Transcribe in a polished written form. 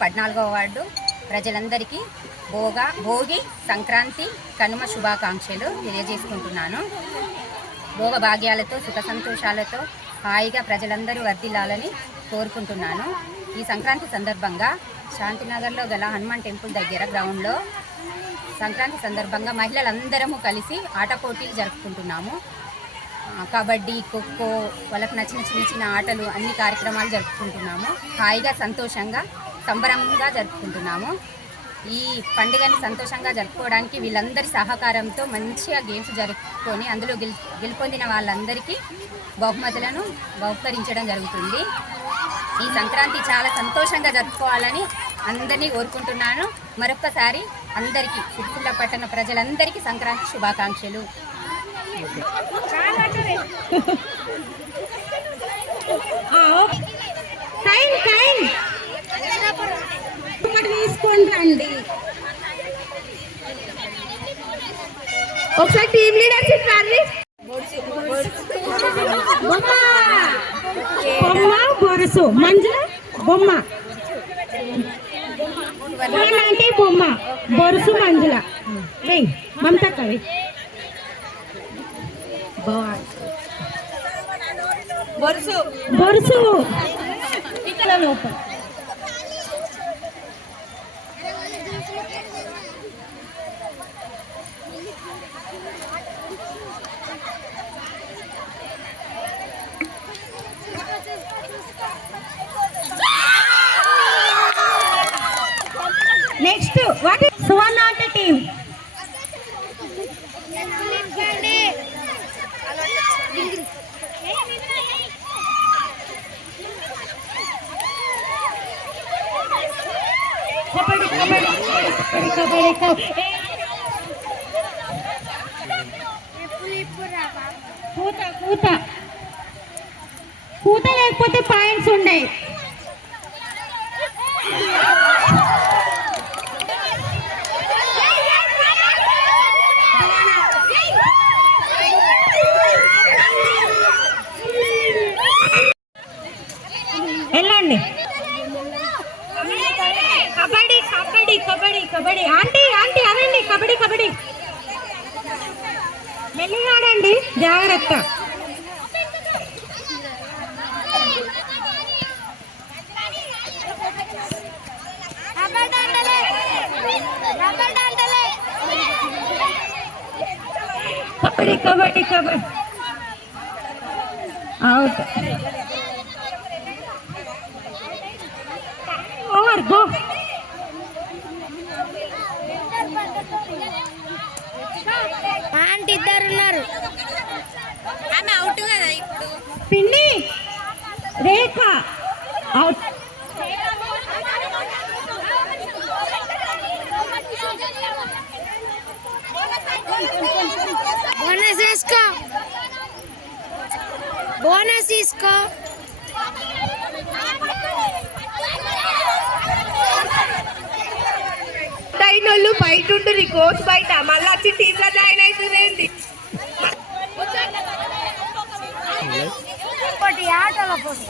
14వ ward ప్రజలందరికీ భోగి సంక్రాంతి కనుమ శుభాకాంక్షలు తెలియజేసుకుంటున్నాను. భోగ భాగ్యాలతో సుఖ సంతోషాలతో హాయిగా ప్రజలందరూ వర్ధిల్లాలని కోరుకుంటున్నాను. ఈ సంక్రాంతి సందర్భంగా శాంతినగర్లో గల హనుమాన్ టెంపుల్ దగ్గర గ్రౌండ్లో సంక్రాంతి సందర్భంగా మహిళలందరము కలిసి ఆట పోటీలు జరుపుకుంటున్నాము. కబడ్డీ, ఖోఖో, వాళ్ళకు నచ్చిన చిన్న చిన్న ఆటలు అన్ని కార్యక్రమాలు జరుపుకుంటున్నాము. హాయిగా సంతోషంగా సంబరంగా జరుపుకుంటున్నాము. ఈ పండుగని సంతోషంగా జరుపుకోవడానికి వీళ్ళందరి సహకారంతో మంచిగా గేమ్స్ జరుపుకొని అందులో గెలుపొందిన వాళ్ళందరికీ బహుమతులను బహుకరించడం జరుగుతుంది. ఈ సంక్రాంతి చాలా సంతోషంగా జరుపుకోవాలని అందరినీ కోరుకుంటున్నాను. మరొక్కసారి అందరికీ సిరిసిల్ల పట్టణ ప్రజలందరికీ సంక్రాంతి శుభాకాంక్షలు. తీసుకోండి. ఒకసారి టీమ్ లీడర్షిప్ రండి. బొమ్మ బొరుసు మంజుల బొమ్మ అంటే బొమ్మ బొరుసు మంజుల మమత కవి బొరుసు బొరుసు ఇక్కడ లోపల నెక్స్ట్ వాట్ ఇస్ సువర్ణ అంటే టీమ్ కబడ్డీ కబడ్డీ కబడ్డీ కూత కూత కూత లేకపోతే పాయింట్స్ ఉన్నాయి. వెళ్ళండి. కబడ్డీ కబడ్డీ కబడ్డీ కబడ్డీ ఆంటీ ఆంటీ అనండి. కబడ్డీ కబడ్డీ మెల్లిగా ఆడండి, జాగ్రత్త. Kabaddi kabaddi kabaddi out. Over go. Aunty ఇద్దరు ఉన్నారు. ఆమె అవుట్ కదా ఇప్పుడు. పిన్ని రేఖ అవుట్. బోనస్ తీసుకో, బోనస్ తీసుకో. వాళ్ళు బయట ఉంటుంది, కోచ్ బయట, మళ్ళీ వచ్చి టీంలో జాయిన్ అవుతుంది. ఆటల పోటీ